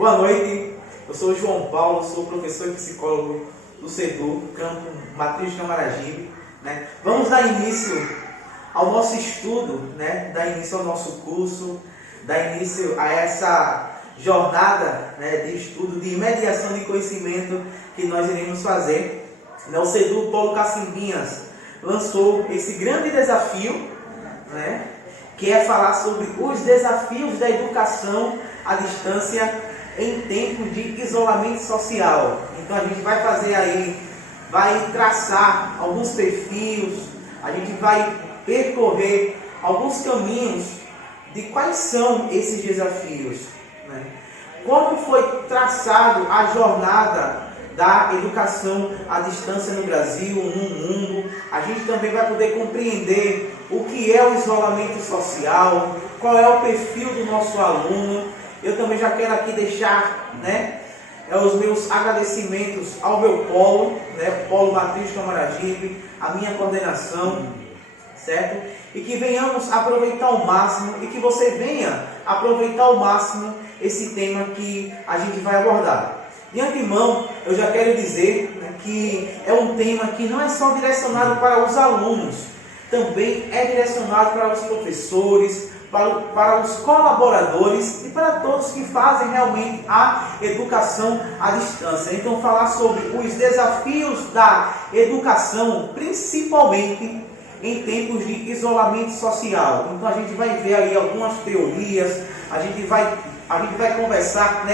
Boa noite, eu sou o João Paulo, sou professor e psicólogo do CEDU, campo Matriz de Camaragibe. Vamos dar início ao nosso estudo, dar início ao nosso curso, dar início a essa jornada de estudo de mediação de conhecimento que nós iremos fazer. O CEDU Polo Cacimbinhas lançou esse grande desafio, que é falar sobre os desafios da educação à distância em tempos de isolamento social. Então a gente vai fazer aí, vai traçar alguns perfis, a gente vai percorrer alguns caminhos de quais são esses desafios, Como foi traçado a jornada da educação à distância no Brasil, no mundo. A gente também vai poder compreender o que é o isolamento social, qual é o perfil do nosso aluno. Eu também já quero aqui deixar os meus agradecimentos ao meu polo, Polo Matriz de Camaragibe, a minha coordenação, certo? E que venhamos aproveitar ao máximo, e que você venha aproveitar ao máximo esse tema que a gente vai abordar. De antemão, eu já quero dizer que é um tema que não é só direcionado para os alunos, também é direcionado para os professores, para os colaboradores e para todos que fazem realmente a educação à distância. Então, falar sobre os desafios da educação, principalmente em tempos de isolamento social. Então, a gente vai ver aí algumas teorias, a gente vai conversar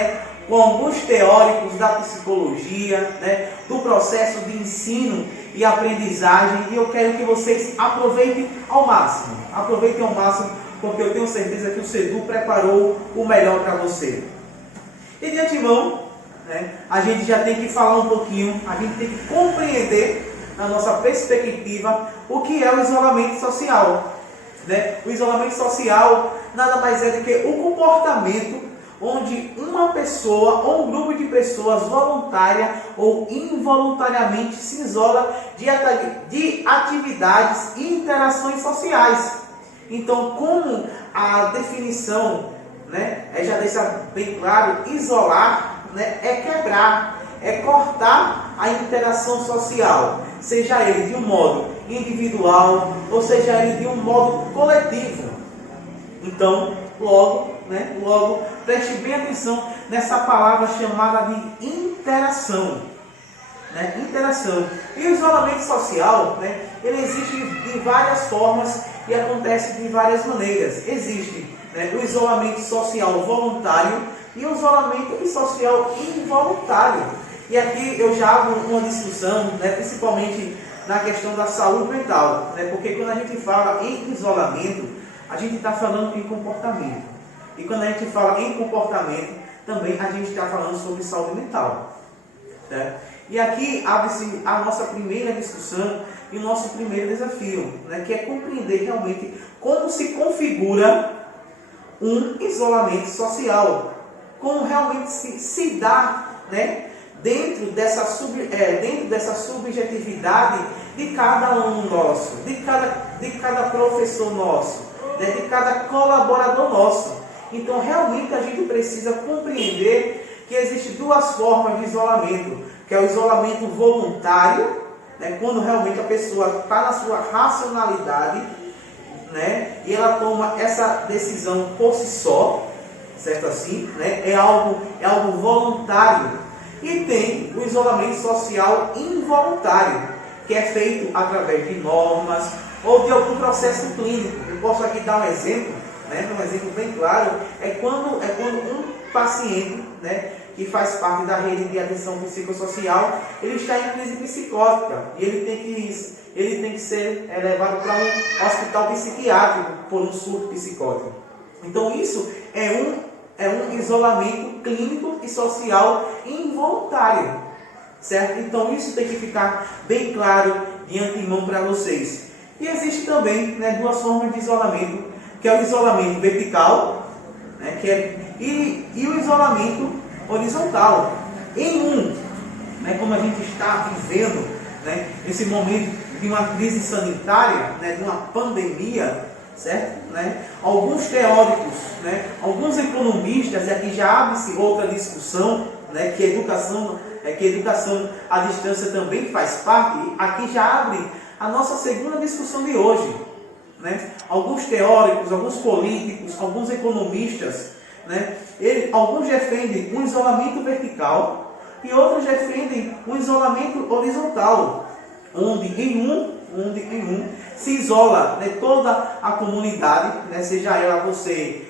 com alguns teóricos da psicologia, do processo de ensino e aprendizagem, e eu quero que vocês aproveitem ao máximo, porque eu tenho certeza que o CEDU preparou o melhor para você. E de antemão, a gente já tem que falar um pouquinho, a gente tem que compreender, na nossa perspectiva, o que é o isolamento social. O isolamento social nada mais é do que o comportamento onde uma pessoa ou um grupo de pessoas voluntária ou involuntariamente se isola de atividades e interações sociais. Então, como a definição já deixa bem claro, isolar é quebrar, é cortar a interação social, seja ele de um modo individual ou seja ele de um modo coletivo. Então, logo, preste bem atenção nessa palavra chamada de interação. Interação. E o isolamento social, ele existe de várias formas e acontece de várias maneiras. Existe o isolamento social voluntário e o isolamento social involuntário. E aqui eu já abro uma discussão, principalmente na questão da saúde mental, porque quando a gente fala em isolamento, a gente está falando em comportamento. E quando a gente fala em comportamento, também a gente está falando sobre saúde mental. Certo? E aqui abre-se a nossa primeira discussão e o nosso primeiro desafio, que é compreender realmente como se configura um isolamento social. Como realmente se dá dentro dessa subjetividade de cada aluno nosso, de cada professor nosso, de cada colaborador nosso. Então, realmente, a gente precisa compreender que existem duas formas de isolamento, que é o isolamento voluntário, quando realmente a pessoa está na sua racionalidade, e ela toma essa decisão por si só, certo assim, é algo voluntário. E tem o isolamento social involuntário, que é feito através de normas ou de algum processo clínico. Eu posso aqui dar um exemplo, um exemplo bem claro, é quando um paciente, que faz parte da rede de atenção psicossocial, ele está em crise psicótica e ele tem que ser levado para um hospital psiquiátrico por um surto psicótico. Então isso é um isolamento clínico e social involuntário, certo? Então isso tem que ficar bem claro de antemão para vocês. E existe também duas formas de isolamento, que é o isolamento vertical, e o isolamento horizontal. Como a gente está vivendo, nesse momento de uma crise sanitária, de uma pandemia, certo? Né? Alguns teóricos, né? Alguns economistas, e aqui já abre-se outra discussão, né? Que educação à distância também faz parte, aqui já abre a nossa segunda discussão de hoje. Né? Alguns teóricos, alguns políticos, alguns economistas, né? Alguns defendem um isolamento vertical e outros defendem um isolamento horizontal, onde em um se isola, né, toda a comunidade, né, seja ela você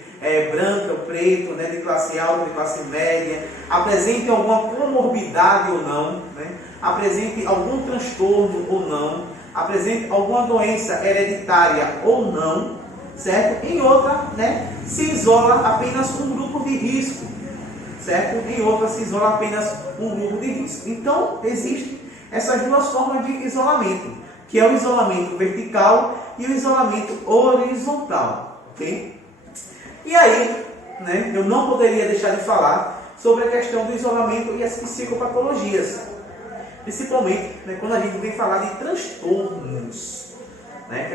branca, preto, né, de classe alta, de classe média, apresente alguma comorbidade ou não, né, apresente algum transtorno ou não, apresente alguma doença hereditária ou não, certo? Em outra, né, se isola apenas um grupo de risco, certo? Em outra se isola apenas um grupo de risco. Então, existem essas duas formas de isolamento, que é o isolamento vertical e o isolamento horizontal, ok? E aí, né, eu não poderia deixar de falar sobre a questão do isolamento e as psicopatologias, principalmente, né, quando a gente vem falar de transtornos, né,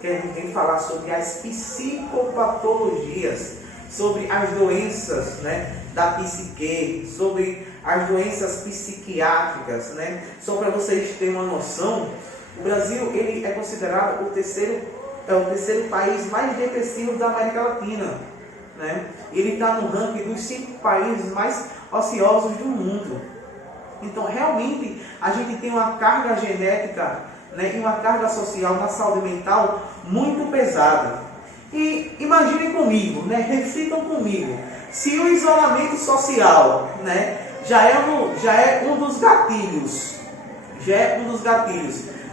que a gente vem falar sobre as psicopatologias, sobre as doenças, né, da psique, sobre as doenças psiquiátricas, né? Só para vocês terem uma noção, o Brasil ele é considerado o terceiro país mais depressivo da América Latina, né? Ele está no ranking dos 5 países mais ociosos do mundo. Então, realmente, a gente tem uma carga genética, né, e uma carga social na saúde mental muito pesada. E imaginem comigo, né, reflitam comigo, se o isolamento social, né, já é um dos gatilhos,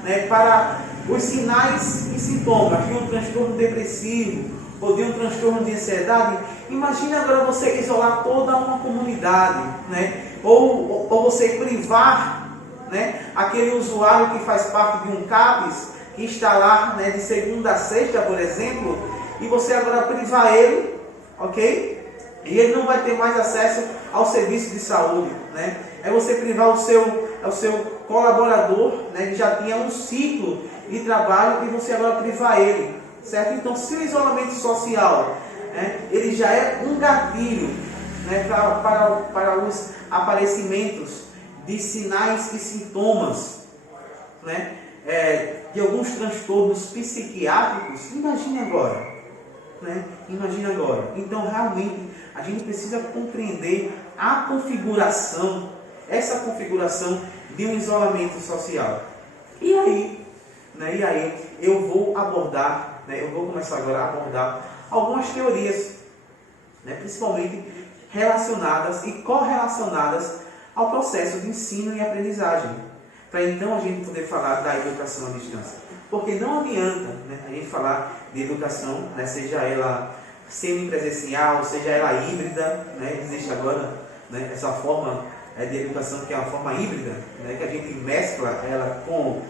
né, para os sinais e sintomas de um transtorno depressivo ou de um transtorno de ansiedade. Imagine agora você isolar toda uma comunidade, né, ou você privar, né, aquele usuário que faz parte de um CAPES, que está lá, né, de segunda a sexta, por exemplo, e você agora privar ele, ok? E ele não vai ter mais acesso ao serviço de saúde, né? É você privar o seu colaborador, né, que já tinha um ciclo de trabalho, e você agora privar ele, certo? Então, se o isolamento social, né, ele já é um gatilho, né, para os aparecimentos de sinais e sintomas, né, de alguns transtornos psiquiátricos, imagine agora. Né? Imagina agora. Então, realmente, a gente precisa compreender a configuração, essa configuração de um isolamento social. E aí, eu vou abordar, né, eu vou começar agora a abordar algumas teorias, né, principalmente relacionadas e correlacionadas ao processo de ensino e aprendizagem, para então a gente poder falar da educação à distância. Porque não adianta, né, a gente falar de educação, né, seja ela semipresencial, seja ela híbrida, né, existe agora, né, essa forma de educação que é uma forma híbrida, né, que a gente mescla ela com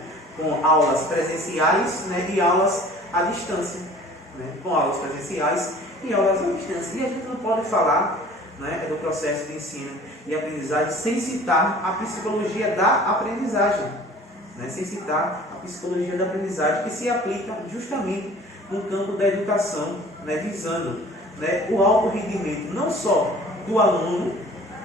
aulas presenciais, né, e aulas à distância, né, com aulas presenciais e aulas à distância. E a gente não pode falar, né, do processo de ensino e aprendizagem sem citar a psicologia da aprendizagem, né, sem citar a psicologia da aprendizagem, que se aplica justamente no campo da educação, né, visando, né, o alto rendimento não só do aluno,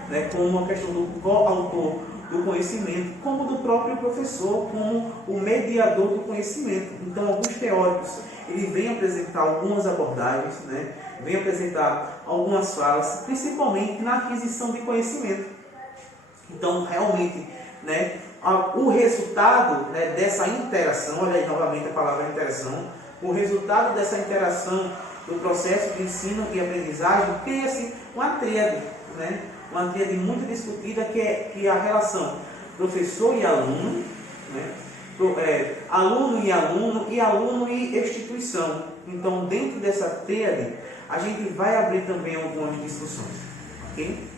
né, como a questão do coautor do conhecimento, como do próprio professor, como o mediador do conhecimento. Então, alguns teóricos ele vem apresentar algumas abordagens, né, vem apresentar algumas falas, principalmente na aquisição de conhecimento. Então, realmente, né, o resultado, né, dessa interação, olha aí novamente a palavra interação, o resultado dessa interação do processo de ensino e aprendizagem, cria-se uma tríade, né, uma tríade muito discutida, que é a relação professor e aluno, né, aluno e aluno e instituição. Então, dentro dessa tríade, a gente vai abrir também algumas discussões, ok?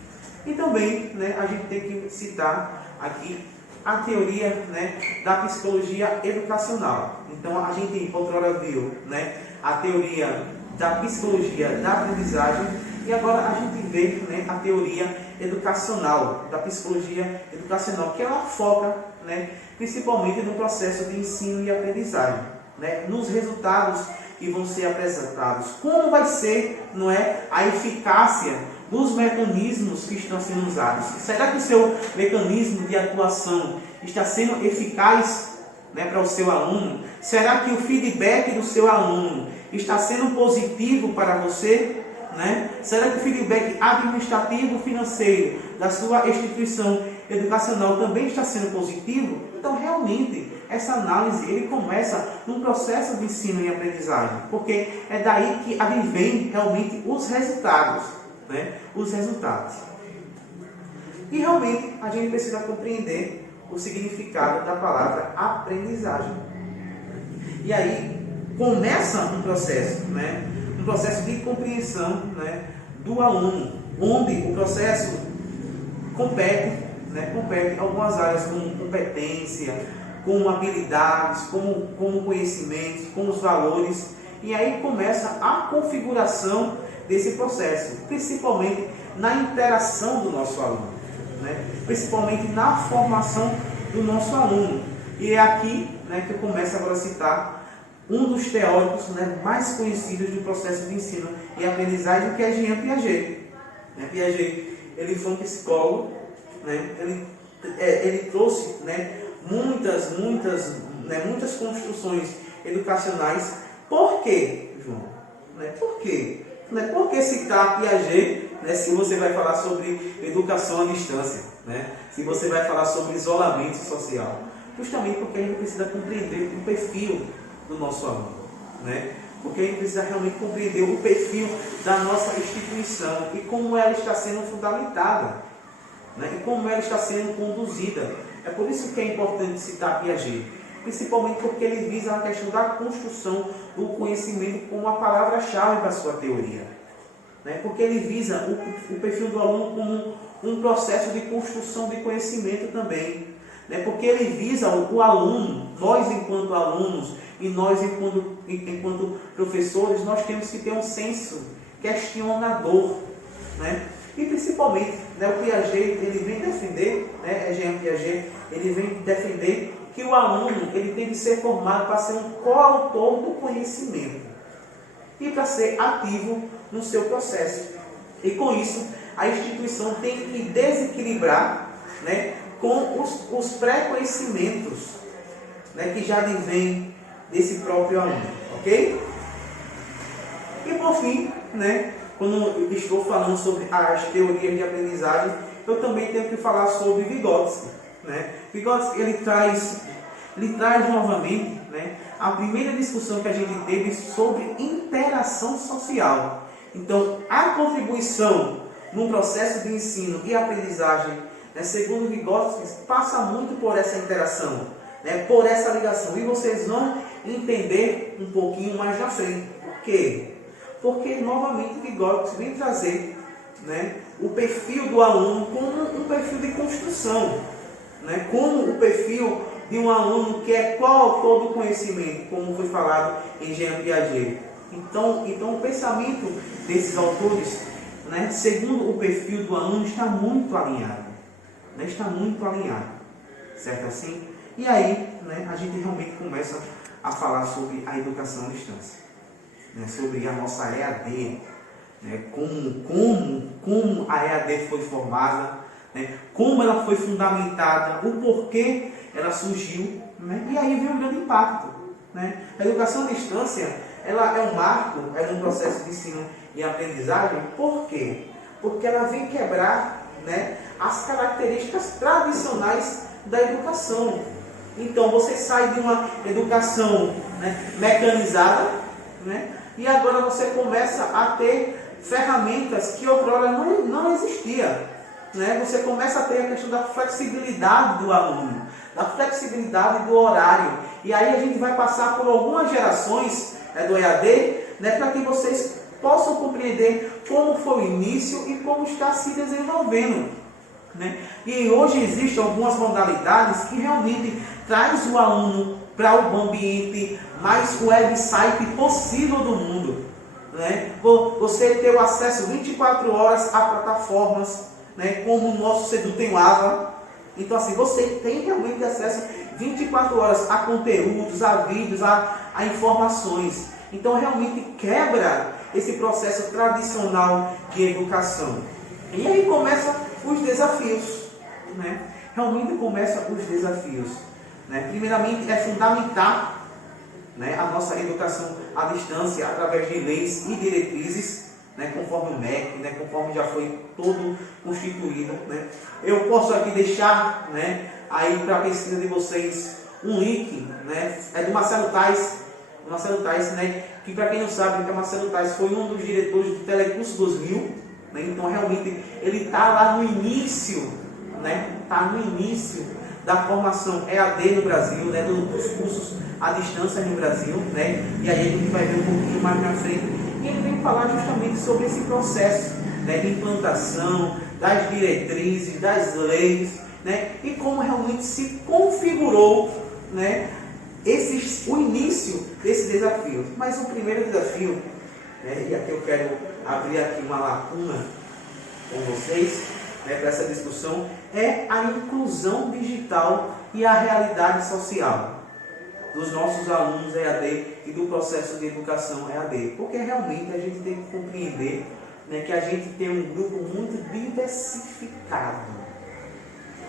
E também, né, a gente tem que citar aqui a teoria, né, da psicologia educacional. Então, a gente outrora viu, né, a teoria da psicologia da aprendizagem, e agora a gente vê, né, a teoria educacional, da psicologia educacional, que ela foca, né, principalmente no processo de ensino e aprendizagem, né, nos resultados que vão ser apresentados. Como vai ser, não é, a eficácia dos mecanismos que estão sendo usados? Será que o seu mecanismo de atuação está sendo eficaz, né, para o seu aluno? Será que o feedback do seu aluno está sendo positivo para você? Né? Será que o feedback administrativo financeiro da sua instituição educacional também está sendo positivo? Então, realmente, essa análise ele começa num processo de ensino e aprendizagem, porque é daí que advém realmente os resultados, né? Os resultados. E realmente a gente precisa compreender o significado da palavra aprendizagem. E aí começa um processo, né? Um processo de compreensão, né, do aluno, onde o processo compete algumas áreas como competência, como habilidades, como conhecimentos, como os valores. E aí começa a configuração desse processo, principalmente na interação do nosso aluno, né? Principalmente na formação do nosso aluno. E é aqui, né, que eu começo agora a citar um dos teóricos, né, mais conhecidos do processo de ensino e aprendizagem, que é Jean Piaget. Piaget, ele foi um psicólogo, né? Ele trouxe, né, muitas construções educacionais. Por quê, João? Por quê? Por que citar Piaget, né, se você vai falar sobre educação à distância, né? Se você vai falar sobre isolamento social? Justamente porque a gente precisa compreender o perfil do nosso aluno, né? Porque a gente precisa realmente compreender o perfil da nossa instituição e como ela está sendo fundamentada, né? E como ela está sendo conduzida. É por isso que é importante citar Piaget, principalmente porque ele visa a questão da construção do conhecimento como a palavra-chave para a sua teoria, né? Porque ele visa o perfil do aluno como um processo de construção de conhecimento também, né? Porque ele visa o aluno, nós enquanto alunos e nós enquanto professores, nós temos que ter um senso questionador, né? E principalmente, né, o Piaget, ele vem defender, né, Jean Piaget, ele vem defender que o aluno ele tem que ser formado para ser um coautor do conhecimento e para ser ativo no seu processo. E com isso, a instituição tem que desequilibrar, né, com os pré-conhecimentos, né, que já vêm desse próprio aluno, ok? E por fim, né, quando eu estou falando sobre as teorias de aprendizagem, eu também tenho que falar sobre Vygotsky, né? Vygotsky, ele traz novamente, né, a primeira discussão que a gente teve sobre interação social. Então, a contribuição no processo de ensino e aprendizagem, né, segundo Vygotsky, passa muito por essa interação, né, por essa ligação. E vocês vão entender um pouquinho mais na frente. Por quê? Porque, novamente, Vygotsky vem trazer, né, o perfil do aluno como um perfil de construção, né, como o perfil de um aluno que é coautor do conhecimento, como foi falado em Jean Piaget. Então o pensamento desses autores, né, segundo o perfil do aluno, está muito alinhado. Né, está muito alinhado. Certo assim? E aí, né, a gente realmente começa a falar sobre a educação à distância. Né, sobre a nossa EAD, né, como a EAD foi formada, né, como ela foi fundamentada, o porquê ela surgiu, né, e aí vem um grande impacto. Né? A educação à distância ela é um marco, é um processo de ensino e aprendizagem. Por quê? Porque ela vem quebrar, né, as características tradicionais da educação. Então você sai de uma educação, né, mecanizada, né, e agora você começa a ter ferramentas que outrora não existia. Né? Você começa a ter a questão da flexibilidade do aluno, da flexibilidade do horário. E aí a gente vai passar por algumas gerações, né, do EAD, né, para que vocês possam compreender como foi o início e como está se desenvolvendo. Né? E hoje existem algumas modalidades que realmente traz o aluno para o ambiente mais website possível do mundo. Né? Você ter o acesso 24 horas a plataformas, né, como o nosso Sedu tem o AVA. Então assim, você tem realmente acesso 24 horas a conteúdos, a vídeos, a informações. Então realmente quebra esse processo tradicional de educação. E aí começam os desafios, né? Realmente começam os desafios, né? Primeiramente é fundamentar, né, a nossa educação à distância através de leis e diretrizes, né, conforme o MEC, né, conforme já foi todo constituído, né? Eu posso aqui deixar, né, aí para a pesquisa de vocês um link, né, é do Marcelo Tais, né, que para quem não sabe, que Marcelo Tais foi um dos diretores do Telecurso 2000, né, então realmente ele está lá no início, né, da formação EAD no Brasil, né, dos cursos à distância no Brasil, né, e aí a gente vai ver um pouquinho mais na frente, e ele vem falar justamente sobre esse processo, né, de implantação, das diretrizes, das leis, né, e como realmente se configurou, né, o início desses desafios. Mas o primeiro desafio, né, e aqui eu quero abrir aqui uma lacuna com vocês, né, para essa discussão, é a inclusão digital e a realidade social dos nossos alunos EAD e do processo de educação EAD. Porque realmente a gente tem que compreender, né, que a gente tem um grupo muito diversificado,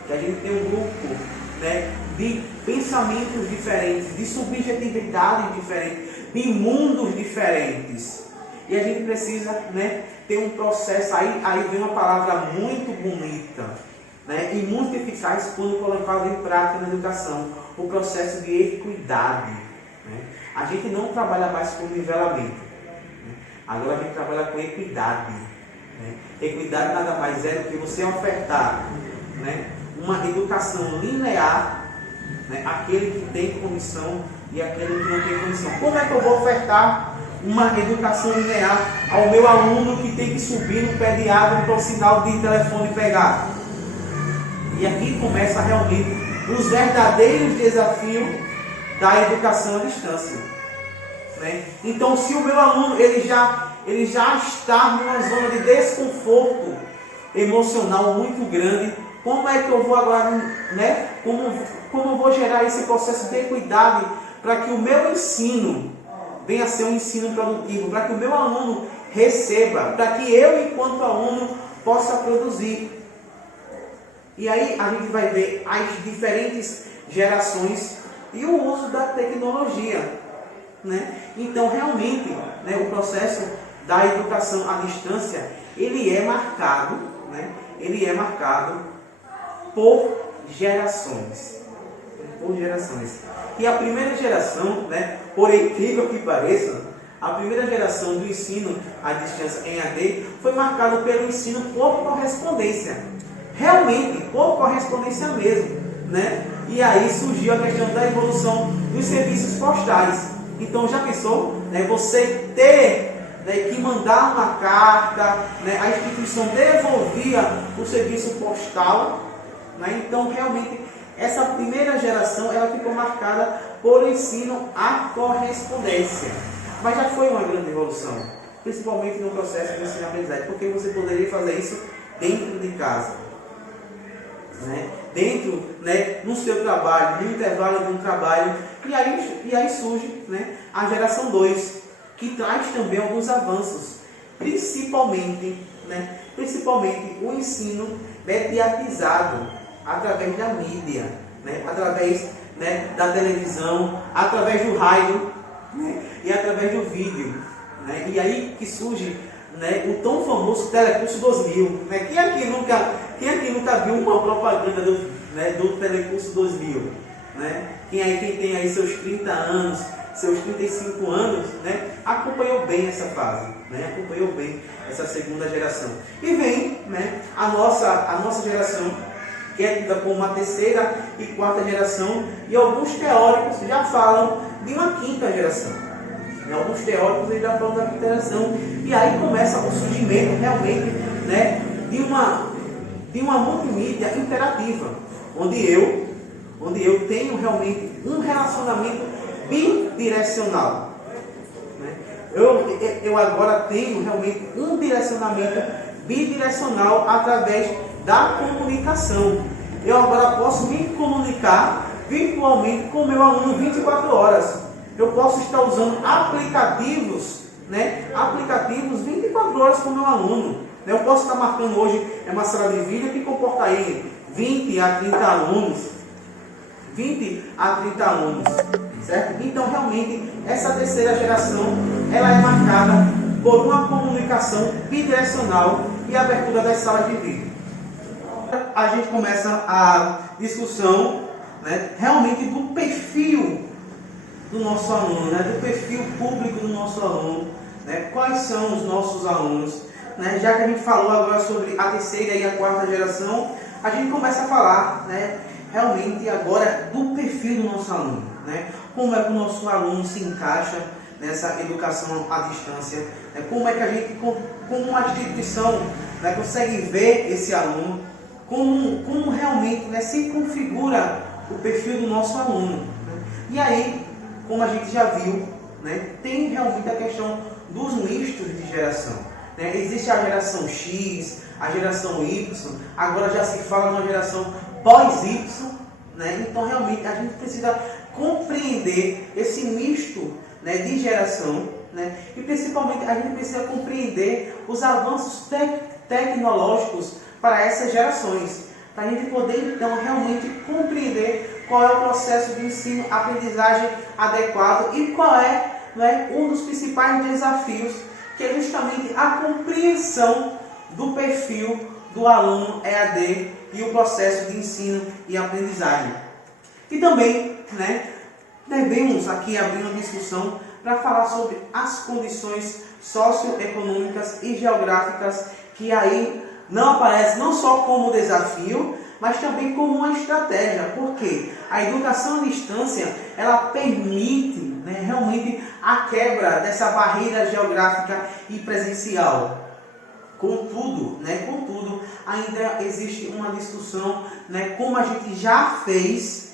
que a gente tem um grupo, né, de pensamentos diferentes, de subjetividades diferentes, de mundos diferentes. E a gente precisa, né, ter um processo, aí vem uma palavra muito bonita, né, e muito eficaz quando colocada em prática na educação, o processo de equidade. Né? A gente não trabalha mais com nivelamento, né? Agora a gente trabalha com equidade. Né? Equidade nada mais é do que você ofertar, né, uma educação linear, né, àquele que tem condição e àquele que não tem condição. Como é que eu vou ofertar uma educação linear ao meu aluno que tem que subir no pé de árvore para o sinal de telefone pegar? E aqui começa realmente os verdadeiros desafios da educação à distância. Né? Então, se o meu aluno ele já está numa zona de desconforto emocional muito grande, como é que eu vou agora, né? Como eu vou gerar esse processo de equidade para que o meu ensino venha a ser um ensino produtivo, para que o meu aluno receba, para que eu, enquanto aluno, possa produzir. E aí a gente vai ver as diferentes gerações e o uso da tecnologia, né? Então, realmente, né, o processo da educação à distância, ele é marcado, né? Ele é marcado por gerações. E a primeira geração, né, por incrível que pareça, a primeira geração do ensino à distância em AD foi marcada pelo ensino por correspondência. Realmente, por correspondência mesmo, né? E aí surgiu a questão da evolução dos serviços postais. Então, já pensou, né, você ter, né, que mandar uma carta, né, a instituição devolvia o serviço postal, né? Então, realmente, essa primeira geração ela ficou marcada por ensino à correspondência. Mas já foi uma grande evolução, principalmente no processo de ensino-aprendizagem, porque você poderia fazer isso dentro de casa. Né? Dentro, né, no seu trabalho, no intervalo de um trabalho, e aí surge, né, a geração 2, que traz também alguns avanços, principalmente o ensino mediatizado, através da mídia, né, através, né, da televisão, através do rádio, né, e através do vídeo. Né? E aí que surge, né, o tão famoso Telecurso 2000. Né? Quem aqui nunca viu uma propaganda do Telecurso 2000? Né? Quem tem aí seus 30 anos, seus 35 anos, né, acompanhou bem essa fase, né, acompanhou bem essa segunda geração. E vem, né, a nossa geração, que é tida como uma terceira e quarta geração, e alguns teóricos já falam de uma quinta geração. Alguns teóricos já falam da quinta geração. E aí começa o surgimento realmente, né, de uma multimídia interativa, onde eu tenho realmente um relacionamento bidirecional. Né? Eu agora tenho realmente um direcionamento bidirecional através da comunicação. Eu agora posso me comunicar virtualmente com o meu aluno 24 horas. Eu posso estar usando aplicativos, né? Aplicativos 24 horas com o meu aluno. Eu posso estar marcando hoje uma sala de vídeo que comporta aí 20 a 30 alunos. 20 a 30 alunos, certo? Então, realmente, essa terceira geração, ela é marcada por uma comunicação bidirecional e abertura das salas de vídeo. A gente começa a discussão, né, realmente do perfil do nosso aluno, né, do perfil público do nosso aluno, né, quais são os nossos alunos, né, já que a gente falou agora sobre a terceira e a quarta geração, a gente começa a falar, né, realmente agora do perfil do nosso aluno, né, como é que o nosso aluno se encaixa nessa educação à distância, né, como é que a gente, como uma instituição, né, consegue ver esse aluno, como realmente, né, se configura o perfil do nosso aluno, né? E aí, como a gente já viu, né, tem realmente a questão dos mistos de geração, né? Existe a geração X, a geração Y, agora já se fala numa geração pós-Y, né? Então realmente a gente precisa compreender esse misto, né, de geração, né? E principalmente a gente precisa compreender os avanços tecnológicos para essas gerações, para a gente poder então realmente compreender qual é o processo de ensino-aprendizagem adequado e qual é, né, um dos principais desafios, que é justamente a compreensão do perfil do aluno EAD e o processo de ensino e aprendizagem. E também, né, devemos aqui abrir uma discussão para falar sobre as condições socioeconômicas e geográficas que aí não aparecem não só como desafio, mas também como uma estratégia, porque a educação à distância, ela permite, né, realmente a quebra dessa barreira geográfica e presencial. Contudo, ainda existe uma discussão, né, como a gente já fez,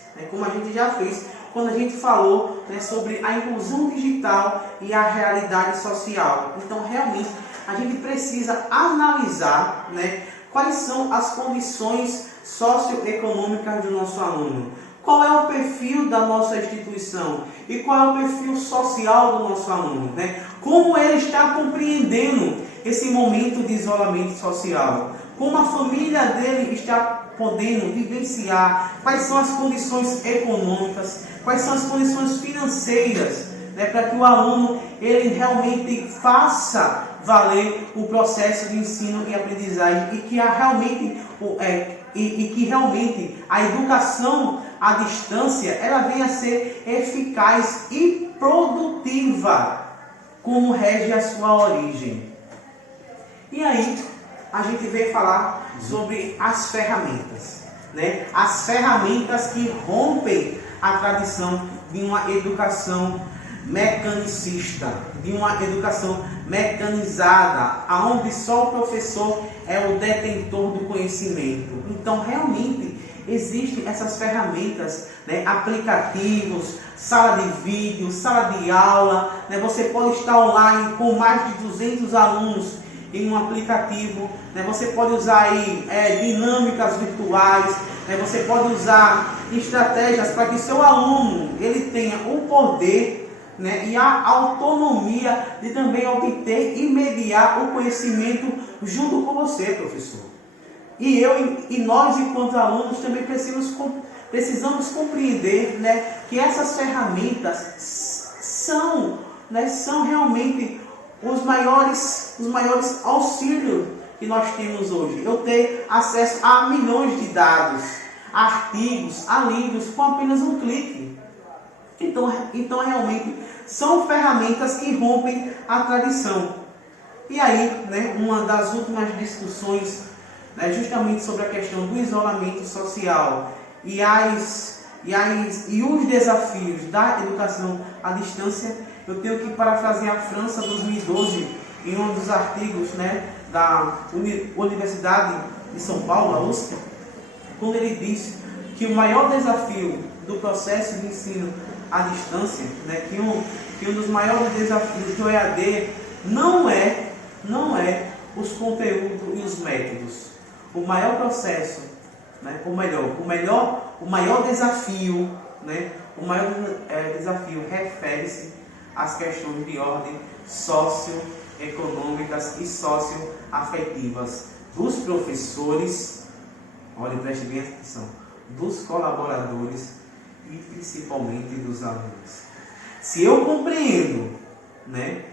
quando a gente falou, né, sobre a inclusão digital e a realidade social. Então, realmente, a gente precisa analisar, né, quais são as condições socioeconômicas do nosso aluno. Qual é o perfil da nossa instituição e qual é o perfil social do nosso aluno, né? Como ele está compreendendo esse momento de isolamento social, como a família dele está podendo vivenciar, quais são as condições econômicas, quais são as condições financeiras, né, para que o aluno ele realmente faça valer o processo de ensino e aprendizagem e que realmente a educação à distância ela venha a ser eficaz e produtiva, como rege a sua origem. E aí a gente veio falar sobre as ferramentas, né? As ferramentas que rompem a tradição de uma educação mecanicista, de uma educação mecanizada, aonde só o professor é o detentor do conhecimento. Então, realmente, existem essas ferramentas, né, aplicativos, sala de vídeo, sala de aula, né, você pode estar online com mais de 200 alunos em um aplicativo, né, você pode usar aí, dinâmicas virtuais, né, você pode usar estratégias para que seu aluno ele tenha o poder, né, e a autonomia de também obter e mediar o conhecimento junto com você, professor. E nós, enquanto alunos, também precisamos compreender, né, que essas ferramentas são realmente os maiores auxílios que nós temos hoje. Eu ter acesso a milhões de dados, a artigos, a livros com apenas um clique. Então realmente são ferramentas que rompem a tradição. E aí, né, uma das últimas discussões, né, justamente sobre a questão do isolamento social e os desafios da educação à distância, eu tenho que parafrasear a França 2012 em um dos artigos, né, da Universidade de São Paulo, a USP, quando ele disse que o maior desafio do processo de ensino à distância, né, que um dos maiores desafios do EAD não é os conteúdos e os métodos. O maior processo, né, o maior desafio, né, o maior desafio refere-se às questões de ordem socioeconômicas e socioafetivas dos professores, olha, preste bem atenção, dos colaboradores e principalmente dos alunos. Se eu compreendo, né,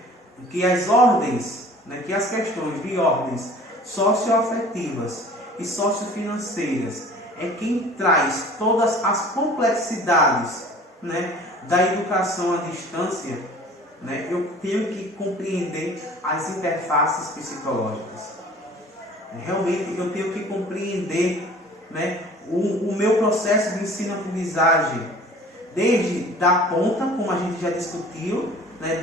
que as ordens, né, que as questões de ordens socioafetivas e sociofinanceiras é quem traz todas as complexidades, né, da educação à distância, né, eu tenho que compreender as interfaces psicológicas. Realmente eu tenho que compreender, né, o meu processo de ensino-aprendizagem, desde da ponta, como a gente já discutiu, né,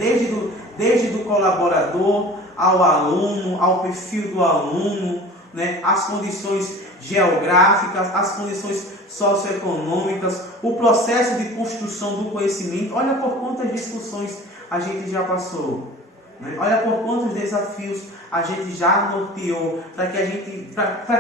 desde do colaborador ao aluno, ao perfil do aluno, né, as condições geográficas, as condições socioeconômicas, o processo de construção do conhecimento. Olha por quantas discussões a gente já passou, né? Olha por quantos desafios a gente já norteou para que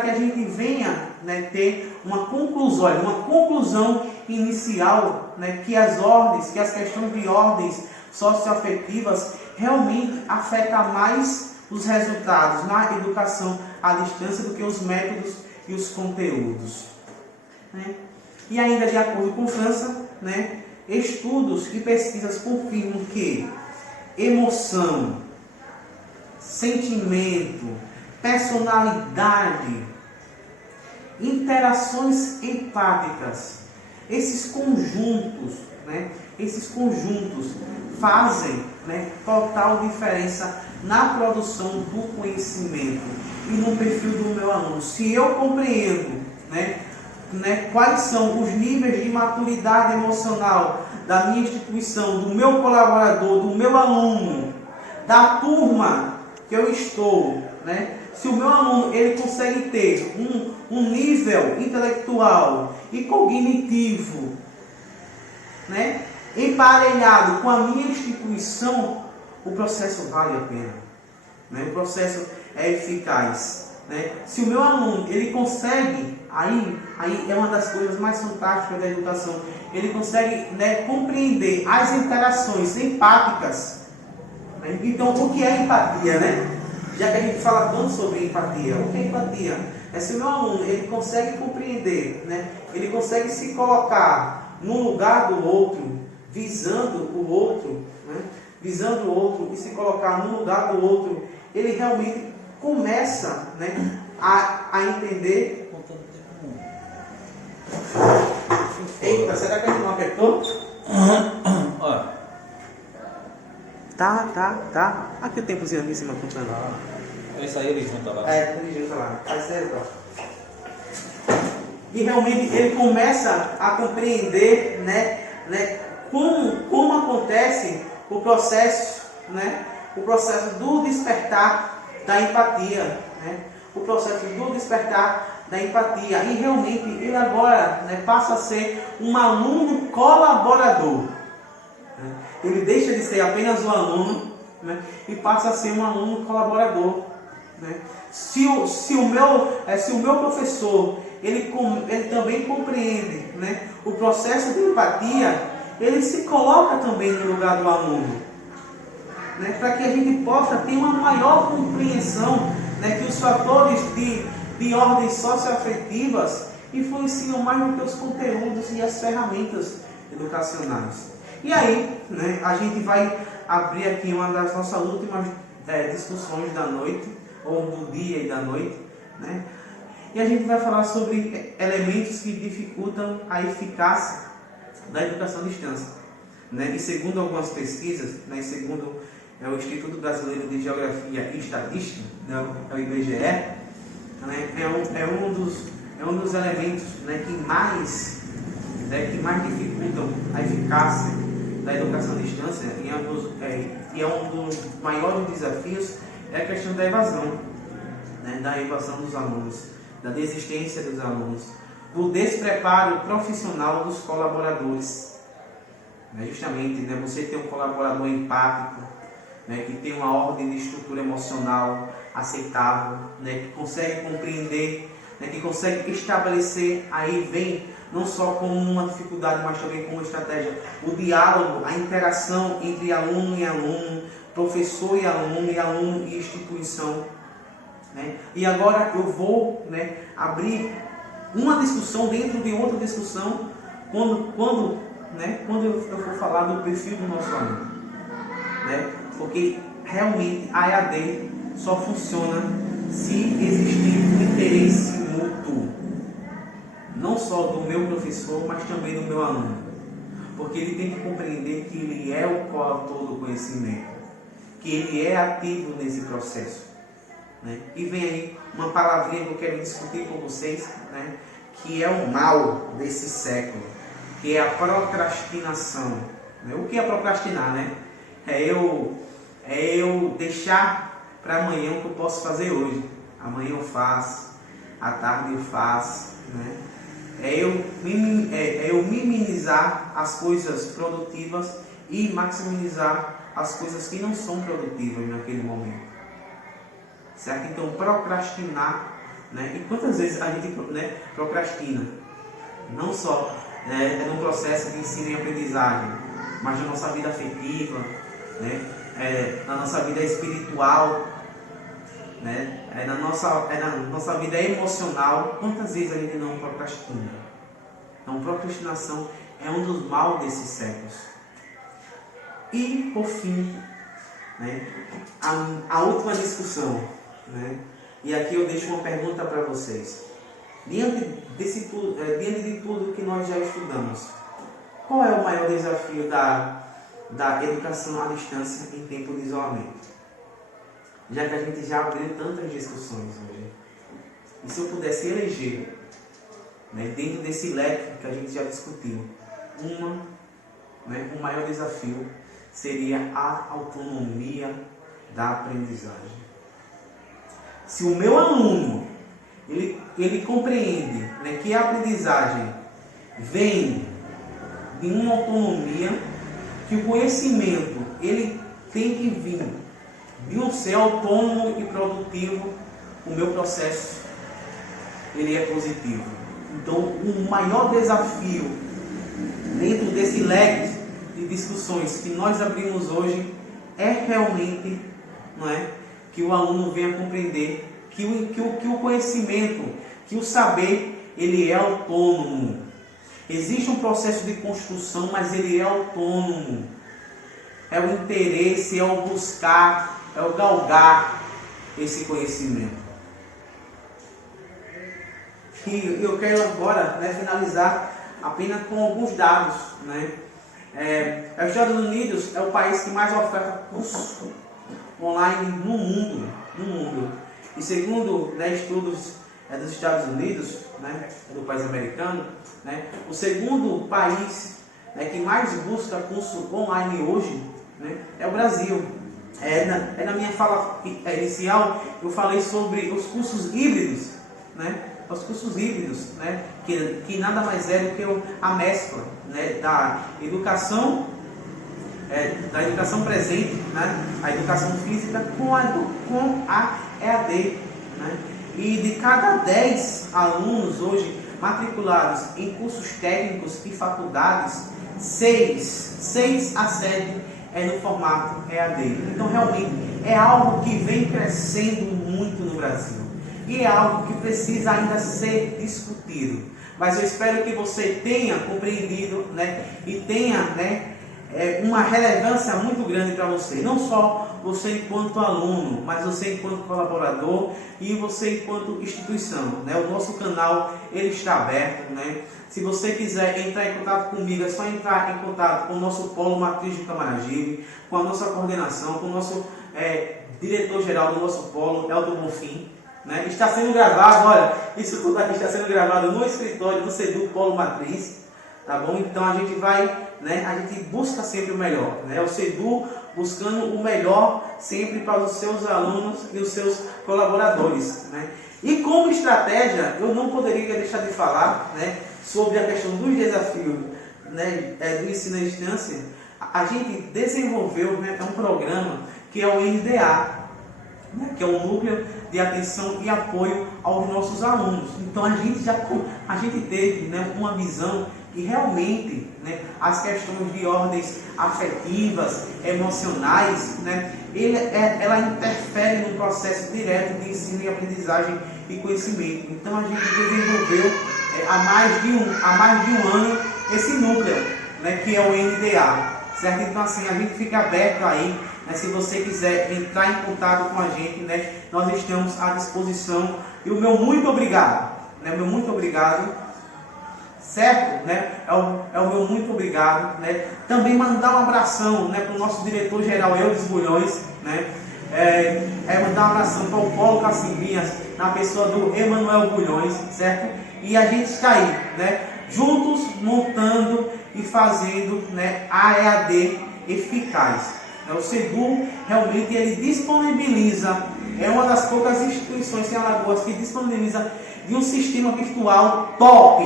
a gente venha, né, ter uma conclusão inicial, né, que as questões de ordens socioafetivas realmente afetam mais os resultados na educação à distância do que os métodos e os conteúdos, né? E ainda de acordo com França, né, estudos e pesquisas confirmam que emoção, sentimento, personalidade, interações empáticas, esses conjuntos fazem, né, total diferença na produção do conhecimento e no perfil do meu aluno. Se eu compreendo, né, quais são os níveis de maturidade emocional da minha instituição, do meu colaborador, do meu aluno, da turma que eu estou, né? Se o meu aluno ele consegue ter um nível intelectual e cognitivo, né, emparelhado com a minha instituição, o processo vale a pena, né? O processo é eficaz, né? Se o meu aluno ele consegue, aí é uma das coisas mais fantásticas da educação, ele consegue, né, compreender as interações empáticas. Então, o que é empatia, né? Já que a gente fala tanto sobre empatia, o que é empatia? É se o meu aluno ele consegue compreender, né? Ele consegue se colocar no lugar do outro, visando o outro, né? Visando o outro e se colocar no lugar do outro, ele realmente começa, né, a entender. Eita, será que a gente não apertou? Olha. Tá. Aqui o tempozinho aqui em cima contando. Isso aí ele junta lá. Ele junta lá. Faz certo, ó. E realmente ele começa a compreender, né, como acontece o processo, né, o processo do despertar da empatia, né, o processo do despertar da empatia. E realmente ele agora, né, passa a ser um aluno colaborador. Ele deixa de ser apenas um aluno, né, e passa a ser um aluno colaborador, né? Se o meu professor ele também compreende, né, o processo de empatia, ele se coloca também no lugar do aluno, né, para que a gente possa ter uma maior compreensão, né, que os fatores de ordens socioafetivas influenciam mais do que os conteúdos e as ferramentas educacionais. E aí, né, a gente vai abrir aqui uma das nossas últimas discussões da noite, ou do dia e da noite, né? E a gente vai falar sobre elementos que dificultam a eficácia da educação à distância, né? E segundo algumas pesquisas, né, segundo o Instituto Brasileiro de Geografia e Estatística, né, o IBGE, né, é um dos elementos, né, que mais dificultam a eficácia da educação à distância, e é um dos maiores desafios, é a questão da evasão, né, da evasão dos alunos, da desistência dos alunos, do despreparo profissional dos colaboradores, né, justamente, né, você ter um colaborador empático, né, que tem uma ordem de estrutura emocional aceitável, né, que consegue compreender né, que consegue estabelecer, aí vem não só como uma dificuldade, mas também como estratégia, o diálogo, a interação entre aluno e aluno, professor e aluno e instituição. Né? E agora eu vou, né, abrir uma discussão dentro de outra discussão quando eu for falar do perfil do nosso aluno. Né? Porque realmente a EAD só funciona se existir um interesse mútuo, não só do meu professor, mas também do meu aluno, porque ele tem que compreender que ele é o coautor do conhecimento, que ele é ativo nesse processo. Né? E vem aí uma palavrinha que eu quero discutir com vocês, né? Que é o mal desse século, que é a procrastinação. Né? O que é procrastinar? Né? É eu deixar para amanhã o que eu posso fazer hoje. Amanhã eu faço, à tarde eu faço. Né? É eu minimizar as coisas produtivas e maximizar as coisas que não são produtivas naquele momento. Certo? Então, procrastinar, né? E quantas vezes a gente, né, procrastina? Não só no processo de ensino e aprendizagem, mas na nossa vida afetiva, né? Na nossa vida espiritual, né? Na nossa vida emocional. Quantas vezes a gente não procrastina? Então, procrastinação é um dos males desses séculos. E, por fim, né, a última discussão, né? E aqui eu deixo uma pergunta para vocês. Diante de tudo que nós já estudamos, qual é o maior desafio da educação à distância em tempo de isolamento? Já que a gente já abriu tantas discussões hoje. E se eu pudesse eleger, né, dentro desse leque que a gente já discutiu, o maior desafio seria a autonomia da aprendizagem. Se o meu aluno ele compreende, né, que a aprendizagem vem de uma autonomia, que o conhecimento ele tem que vir de um ser autônomo e produtivo, o meu processo ele é positivo. Então, o maior desafio dentro desse leque de discussões que nós abrimos hoje é realmente, não é, que o aluno venha compreender que o conhecimento, que o saber, ele é autônomo. Existe um processo de construção, mas ele é autônomo. É o interesse, é o buscar, é o galgar esse conhecimento. E eu quero agora, né, finalizar apenas com alguns dados. Né? Os Estados Unidos é o país que mais oferta cursos online no mundo. E segundo, né, estudos dos Estados Unidos, né, do país americano, né, o segundo país, né, que mais busca curso online hoje, né, é o Brasil. Na minha fala inicial eu falei sobre os cursos híbridos, né, os cursos híbridos, né, que nada mais é do que a mescla, né, da educação presente, né, a educação física com a EAD. Né? E de cada 10 alunos hoje matriculados em cursos técnicos e faculdades, 6 a 7 é no formato EAD. Então, realmente, é algo que vem crescendo muito no Brasil. E é algo que precisa ainda ser discutido. Mas eu espero que você tenha compreendido, né, e tenha, né, uma relevância muito grande para você. Não só você enquanto aluno, mas você enquanto colaborador e você enquanto instituição. Né? O nosso canal ele está aberto. Né? Se você quiser entrar em contato comigo, é só entrar em contato com o nosso Polo Matriz do Camaragibe, com a nossa coordenação, com o nosso diretor-geral do nosso Polo, Elton Bonfim. Né? Está sendo gravado, olha, isso tudo aqui está sendo gravado no escritório do CEDU Polo Matriz. Tá bom? Então a gente vai, né, a gente busca sempre o melhor, né? O CEDU buscando o melhor sempre para os seus alunos e os seus colaboradores, né? E como estratégia, eu não poderia deixar de falar, né, sobre a questão dos desafios, né, do ensino à distância. A gente desenvolveu, né, um programa que é o NDA. né, que é o núcleo de atenção e apoio aos nossos alunos. Então a gente teve, né, uma visão que realmente, né, as questões de ordens afetivas, emocionais, né, ela interfere no processo direto de ensino e aprendizagem e conhecimento. Então a gente desenvolveu há mais de um ano esse núcleo, né, que é o NDA, certo? Então assim, a gente fica aberto aí, né, se você quiser entrar em contato com a gente, né, nós estamos à disposição. E o meu muito obrigado, né, meu muito obrigado, certo? Né? É o meu muito obrigado, né? Também mandar um abração, né, para o nosso diretor-geral Eudes Bulhões, né? Mandar um abração para o Paulo Cacimbinhas, na pessoa do Emanuel Bulhões, certo? E a gente está aí, né, juntos montando e fazendo, né, a EAD eficaz. O SEDU realmente ele disponibiliza, é uma das poucas instituições em Alagoas que disponibiliza de um sistema virtual top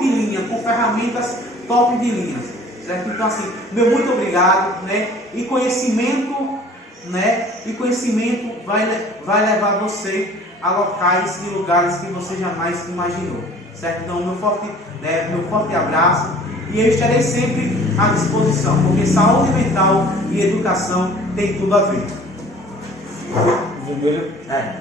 de linha, com ferramentas top de linha, certo? Então assim, meu muito obrigado, né? E conhecimento, né? E conhecimento vai levar você a locais e lugares que você jamais imaginou, certo? Então meu forte abraço, e eu estarei sempre à disposição, porque saúde mental e educação tem tudo a ver. Vermelho.